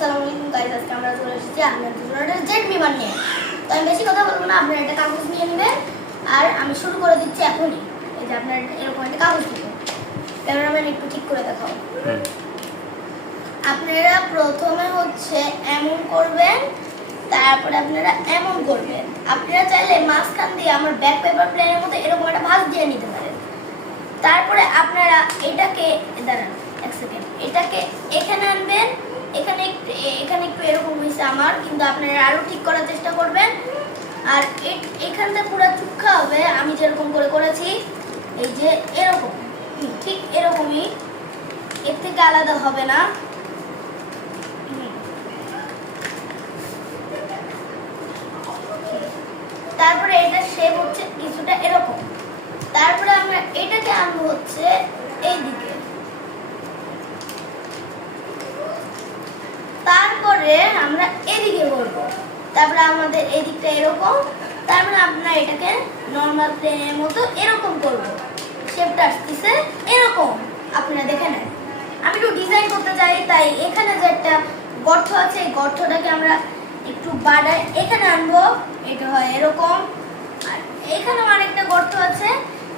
আসসালামু আলাইকুম গাইস, আজকে আমরা চলে এসেছি আপনাদের জন্য একটা জেট বিমান নিয়ে। তো আমি বেশি কথা বলবো না, আপনারা একটা কাগজ নিয়ে নেবেন আর আমি শুরু করে দিচ্ছি এখনই। এই যে আপনার এরকম একটা কাগজ দিবেন। ক্যামেরাম্যান একটু ঠিক করে দেখাও। আপনারা প্রথমে হচ্ছে এমন করবেন, তারপরে আপনারা এমন করবেন। আপনারা চাইলে মাঝখান দিয়ে আমার ব্যাক পেপার প্লেনের মধ্যে এরকম একটা ভাঁজ দিয়ে নিতে পারেন। তারপরে আপনারা এটাকে দাঁড়ান এক সেকেন্ড, এটাকে এখানে আনবেন। এখানে একটু এরকম হয়েছে আমার, কিন্তু আপনারা আরো ঠিক করার চেষ্টা করবেন। আর এখানটা পুরো চুক্কা হবে, আমি যেরকম করে করেছি। এই যে এরকম, ঠিক এরকমই, এর থেকে আলাদা হবে না। তারপরে এটা শেপ হচ্ছে কিছুটা এরকম। তারপরে আমরা এটাকে আনবো হচ্ছে এইদিকে। তারপরে আমরা এদিকে করবো। তারপরে আমাদের এদিকটা এরকম। তারপরে আপনারা এটাকে নর্মাল প্লেনের মতো এরকম করব। শেপটা আসতেছে এরকম, আপনারা দেখে নেন। আমি একটু ডিজাইন করতে চাই, তাই এখানে যে একটা গর্ত আছে, এই গর্তটাকে আমরা একটু বাড়াই এখানে আনবো। এটা হয় এরকম। আর এখানেও আরেকটা গর্ত আছে,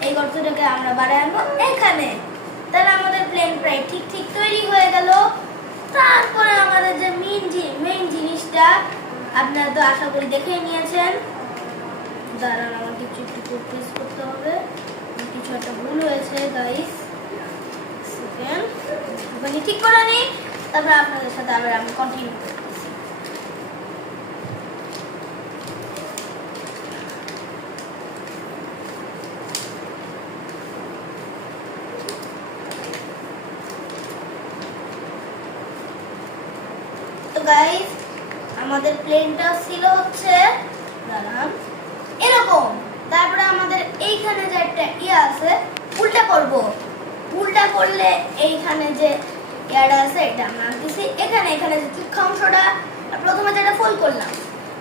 এই গর্তটাকে আমরা বাড়াই আনবো এখানে। তাহলে আমাদের প্লেন প্রায় ঠিক ঠিক তৈরি হয়ে গেল। তারপরে আমাদের যে মেইন জিনিসটা আপনারা তো আশা করি দেখে নিয়েছেন। দাঁড়ান, আমার কিছু একটু প্র্যাকটিস করতে হবে, কিছু একটা ভুল হয়েছে গাইস। সেকেন্ড, মানে ঠিক করে নিই, তারপরে আপনাদের সাথে আবার আমি কন্টিনিউ করতেছি। তো গাইস, আমাদের প্লেনটা ছিল হচ্ছে দাঁড়ান এরকম। তারপরে আমাদের এইখানে যে একটা আছে, উল্টা করব। উল্টা করলে এইখানে যে ইয়াটা আছে এটা আমরা আনতেছি এখানে যে চুক্কা অংশটা প্রথমে যেটা ফোল্ড করলাম।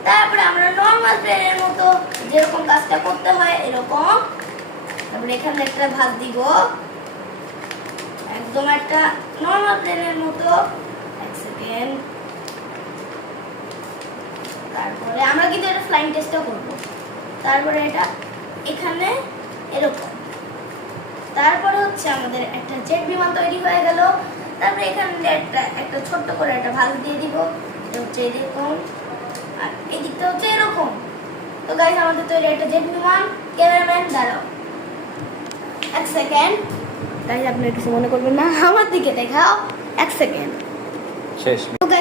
তারপরে আমরা নর্মাল প্লেনের মতো যেরকম কাজটা করতে হয় এরকম। তারপরে এখানে একটা ভাঁজ দিব, একদম একটা নর্মাল প্লেনের মতো। এক সেকেন্ড। তারপরে আমরা কিন্তু এটা ফ্লাইং টেস্টও করব। তারপরে এটা এখানে এরকম। তারপরে হচ্ছে আমাদের একটা জেট বিমান তৈরি হয়ে গেল। তারপরে এখানে একটা ছোট্ট করে একটা ভাঁজ দিয়ে দিব, এটা হচ্ছে এরকম। আর এদিকটা হচ্ছে এরকম। তো গাইস, আমাদের তৈরি একটা জেট বিমান। ক্যামেরাম্যান দাঁড়াও এক সেকেন্ড। গাইস, আপনি কিছু মনে করবেন না, আমার দিকে দেখাও এক সেকেন্ড। শেষ। তো গাইস